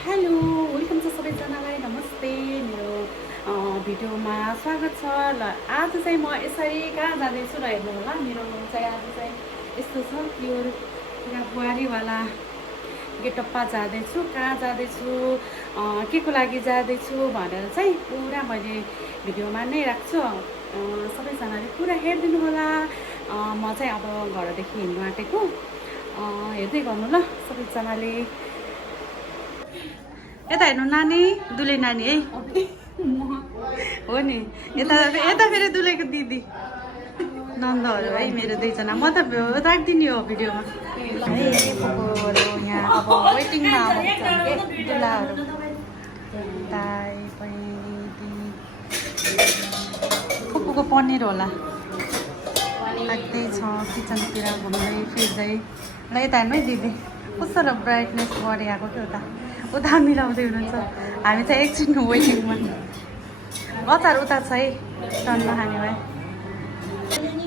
Hello welcome छ सबैजनालाई नमस्ते मेरो भिडियोमा स्वागत छ। ल आज चाहिँ म यसरी कहाँ जाँदैछु र हेर्नु होला। मेरो चाहिँ आज चाहिँ यस्तो छ प्योर यहाँ बुहारीवाला गेटअपमा जाँदैछु। कहाँ जाँदैछु के को लागि जाँदैछु भनेर चाहिँ पुरा मैले भिडियोमा नै राख्छु। सबैजनाले पुरा हेरिदिनु होला। म चाहिँ अब घरदेखि हिँड्नु आँटेको हेर्दै गर्नु ल सबैजनाले। यता हेर्नु नानी दुले नानी है हो नि। यता यता फेरि दुलेको दिदी नन्दहरू है मेरो दुईजना। म त राखिदिने हो भिडियोमा है। फुपूहरू यहाँ अब वेटिङमा आउँछ के दुलाहरू दाइ बहिनी फुपूको पनिर होला लाग्दै छ किचनतिर घुम्दै फिर्दै। ल यता हेर्नु है दिदी कस्तो र ब्राइटनेस बढिआएको क्या उता मिलाउँदै हुनुहुन्छ। हामी चाहिँ एकछिन वेटिङमा। अचार उता छ है टनमा खाने भए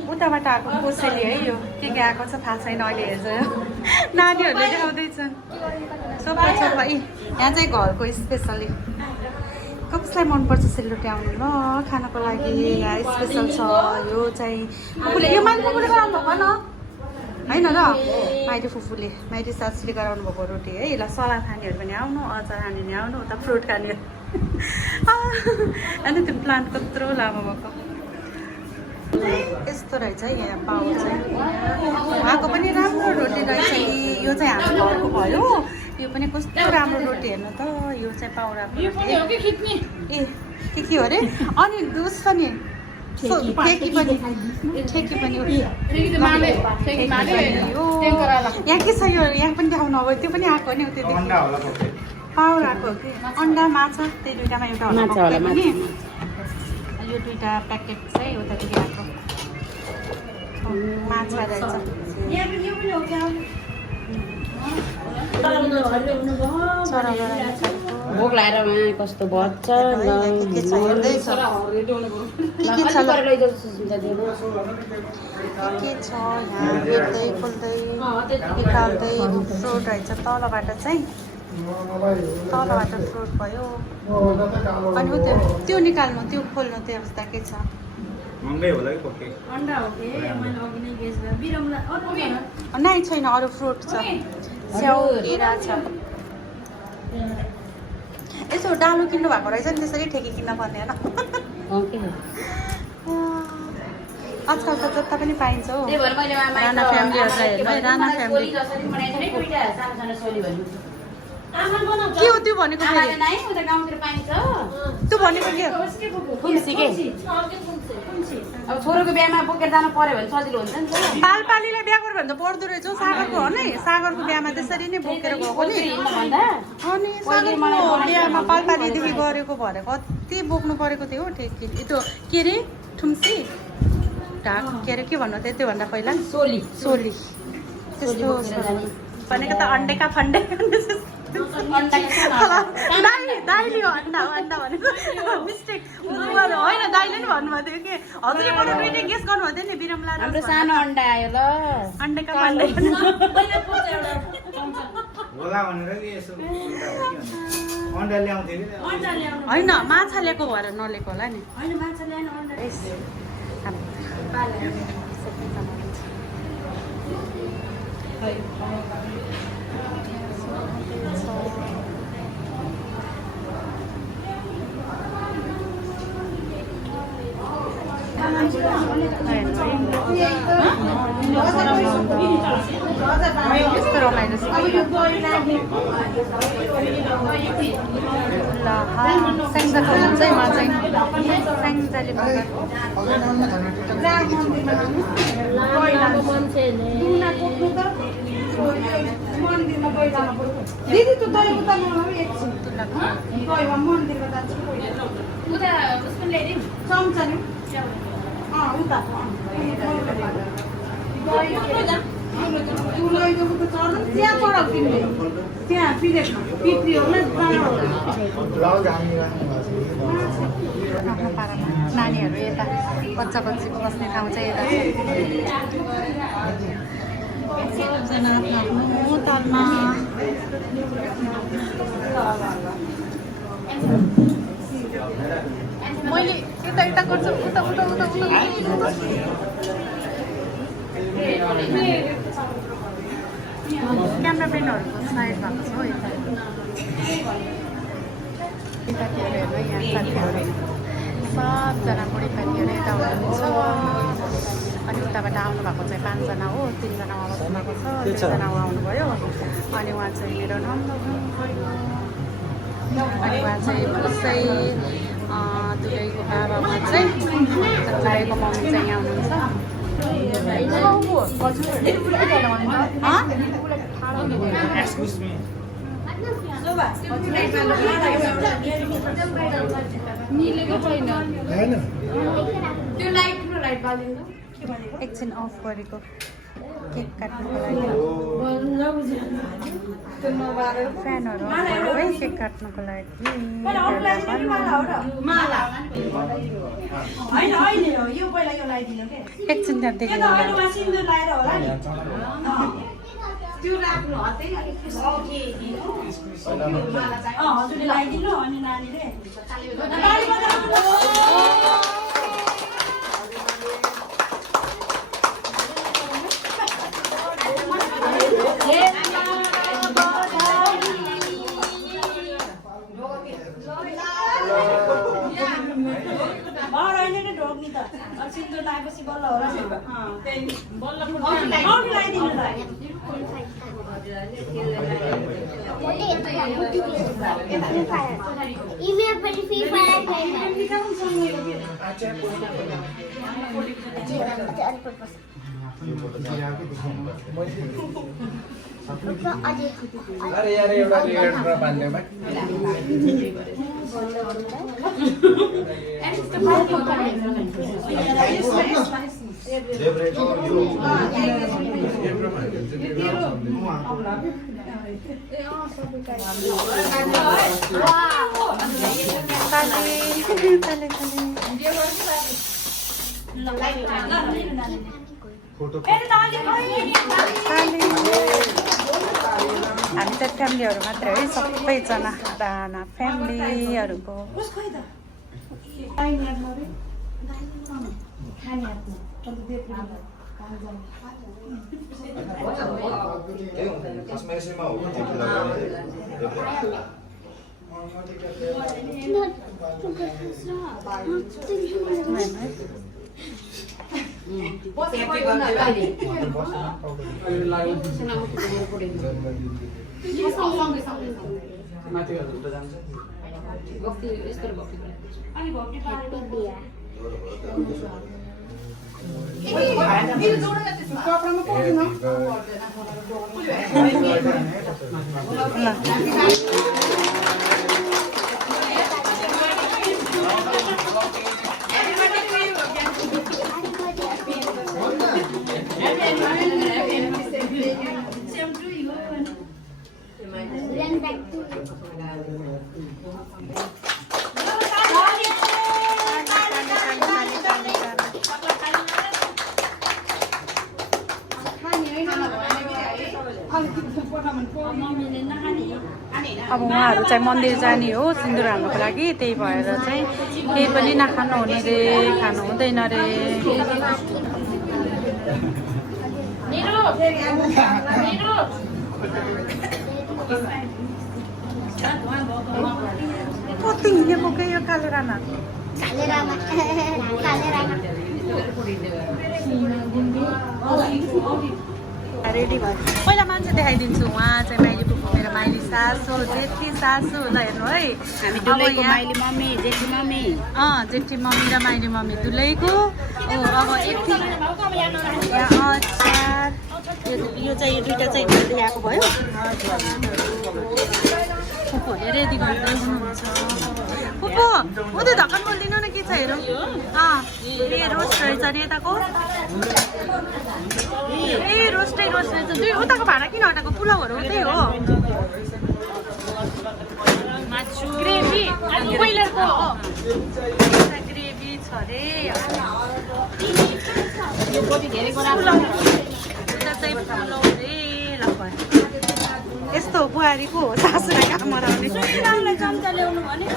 उताबाट आएको कोसेली है। यो के आएको छ थाहा छैन अहिले हेर्छ नानीहरूले देखाउँदैछन् सोफा सोफा। यहाँ चाहिँ घरको स्पेसली कसलाई मनपर्छ सेलरोटी आउनु ल खानको लागि। यहाँ स्पेसल छ यो चाहिँ यो माइली फुपूले गराउनु भएको न होइन र माइली फुपूले माइली सासूले गराउनु भएको रोटी है। ल सलाद खानेहरू पनि आउनु अचार खाने नि आउनु उता फ्रुट खाने अनि त्यो प्लान्ट कत्रो लामो भएको यस्तो रहेछ है। यहाँ पाउ चाहिँ उहाँको पनि राम्रो रोटी रहेछ कि यो चाहिँ हाम्रो घरको भयो। यो पनि कस्तो राम्रो रोटी हेर्नु त। यो चाहिँ पाउ राम्रो ए के हो अरे। अनि दुस पनि ठेकी पनि यहाँ के छ यो यहाँ पनि देखाउनु अब त्यो पनि आएको नि त्यो पाउर आएको हो कि अन्डा माछा त्यही दुइटामा एउटा पनि यो दुइटा प्याकेट चाहिँ उतादेखि आएको माछा रहेछ। भोक लागेर कस्तो बच्छ के छ हेर्दै छ यहाँ हेर्दै खोल्दै निकाल्दै फ्रुट रहेछ तलबाट चाहिँ तलबाट फ्रुट भयो। अनि त्यो निकाल्नु त्यो खोल्नु त्यो अवस्था के छ नै छैन अरू फ्रुट छ स्याउ केरा छ। यसो डालो किन्नु भएको रहेछ नि त्यसरी ठेकी किन्न पर्ने होइन। आजकल त जता पनि पाइन्छ हो। राणा फ्यामिलीहरूलाई हेर्नु है राणा फ्यामिली के हो त्यो भनेको फेरि त्यो भनेको के अब छोरोको बिहामा बोकेर जानु पर्यो भने सजिलो हुन्छ नि त। पालपालीलाई बिहा गर्यो भने त पर्दो रहेछ हौ। सागरको हो नि सागरको बिहामा त्यसरी नै बोकेर गएको नि। अनि सागरको बिहामा पालपालीदेखि गरेको भएर कति बोक्नु परेको थियो ठेकी त्यो के अरे ठुम्सी ढाक के अरे के भन्नु थियो त्योभन्दा पहिला सोली त्यस्तो भनेको त अन्डेका फन्डे दाइले हो अन्डा भनेको मिस्टेक होइन दाइले नि भन्नुभएको थियो कि हजुरले मलाई दुइटै गेस गर्नुभएको थियो नि बिरमला हाम्रो सानो अन्डा आयो ल अन्डेका फन्डे होइन माछा ल्याएको भएर नलिएको होला नि। यस्तो रमाइलो छ स्याङ्जा खानु चाहिँ म चाहिँ स्याङ्जाले दिदी त दही उताल्नु एकछिन मन्दिरमा जान्छु चम्चा नि उता त्यहाँ पढाउ किन्ने त्यहाँ विदेशमा पितृ होला नानीहरू यता बच्चा बच्चीको बस्ने ठाउँ चाहिँ यता सबजना आफ्नो आफ्नो तलमा मैले यता यता गर्छु उता उता उता उता क्यामराम्यानहरूको साइड भएको छ हो यता केटाकेटीहरू हेर्नु यहाँ साथीहरू सबजना बुढीपातीहरू यता हुनुहुन्छ अनि उताबाट आउनुभएको चाहिँ 5 जना हो 3 जना उहाँ बस्नुभएको छ 2 जना उहाँ आउनुभयो अनि उहाँ चाहिँ मेरो नम्बर हुनुभयो अनि उहाँ चाहिँ कसै दुलैको बाबामा चाहिँ दुलैको मम्मी चाहिँ यहाँ हुनुहुन्छ एकछिन अफ गरेको केक काट्नुको लागि फ्यानहरू अफ गरेको है केक काट्नुको लागि एकछिन त्यहाँ देख्नु त्यो राख्नु हतै हजुरले लगाइदिनु अनि नानीले सिन्दुर लगाएपछि बल्ल होला लगाइदिनु अरे यार एउटा लेयरमा बान्दैमा हामी चाहिँ फ्यामिलीहरू मात्रै है सबैजना दाना फ्यामिलीहरूको अब उहाँहरू चाहिँ मन्दिर जाने हो सिन्दुर हाल्नुको लागि त्यही भएर चाहिँ केही पनि नखानु हुने रे खानु हुँदैन रे कति हिँडेको के यो कालेरामा रेडी भयो पहिला मान्छे देखाइदिन्छु उहाँ चाहिँ माइली पुग्नु मेरो माइली सासू जेठी सासू ल हेर्नु है हामी दुलैको माइली मम्मी जेठी मम्मी जेठी मम्मी र माइली मम्मी दुलैको अब एकछिन अचार यो चाहिँ यो दुइटा चाहिँ ल्याएको भयो फुपूहरूले रेडी गर्दै हुनुहुन्छ फुपू ऊ त्यो ढक्कन बोलिदिनु न के छ हेरौँ ए रोस्ट रहेछ अरे यताको ए रोस्टै रोस्ट रहेछ दुई उताको भाँडा किन हटाएको पुलाउहरू उतै हो ग्रेभी ब्रोइलरको ग्रेभी छ अरे पुलाउ रे ल भयो यस्तो बुहारीको हो सासूलाई काम मराउने चम्चा ल्याउनु भने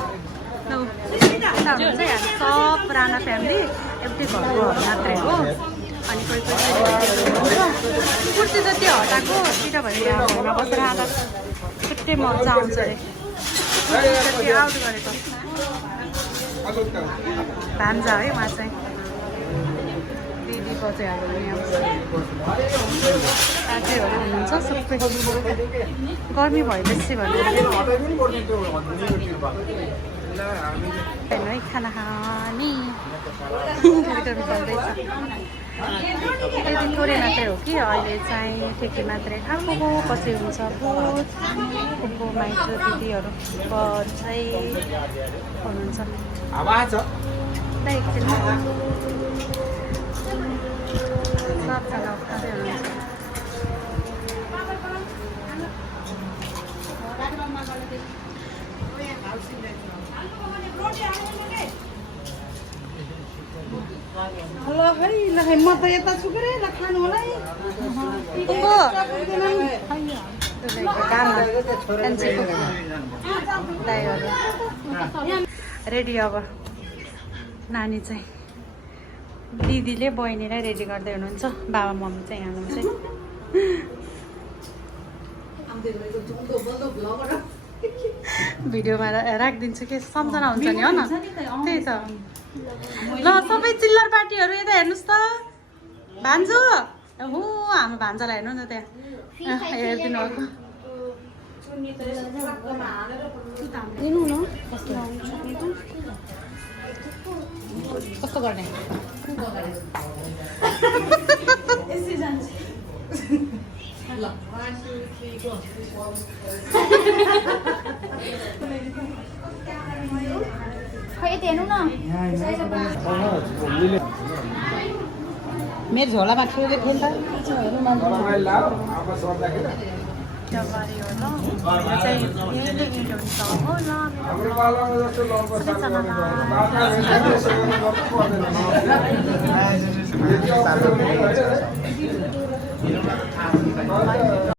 यता हुन्छ हामी सब पुरानो फ्यामिली एउटै घरको मात्रै हो अनि कोही कोही कुर्ती त त्यो हटाएको किनभने यहाँ घरमा बसेर आँदा छुट्टै मजा आउँछ अरे त्यो आउट गरेको भान्जा है उहाँ चाहिँ दिदी बजाइहरू साथीहरू हुनुहुन्छ सबै गर्मी भएपछि भने है खाना खाने चल्दैछ यति थोरै मात्रै हो कि अहिले चाहिँ के मात्रै खाएको हो पछि हुन्छ भोज को माइजू दिदीहरू बच्चै हुनुहुन्छ एकछिन सबजना खाँदै हुनुहुन्छ ल है ल है म त यता छु के ल खानु होला है रेडी अब नानी चाहिँ दिदीले बहिनीलाई रेडी गर्दै हुनुहुन्छ बाबा मम्मी चाहिँ यहाँ हुनुहुन्छ भिडियोमा राखिदिन्छु कि सम्झना हुन्छ नि हो न त्यही त ल सबै चिल्लर पार्टीहरू यता हेर्नुहोस् त भान्जो हो हाम्रो भान्जालाई हेर्नु न त्यहाँ हेरिदिनु भएको कस्तो गर्ने मेरो झोलामा ठुलो थियो नि त जवारी हो ल चाहिँ यहीँले इन्ड हुन्छ हो ल सबैजना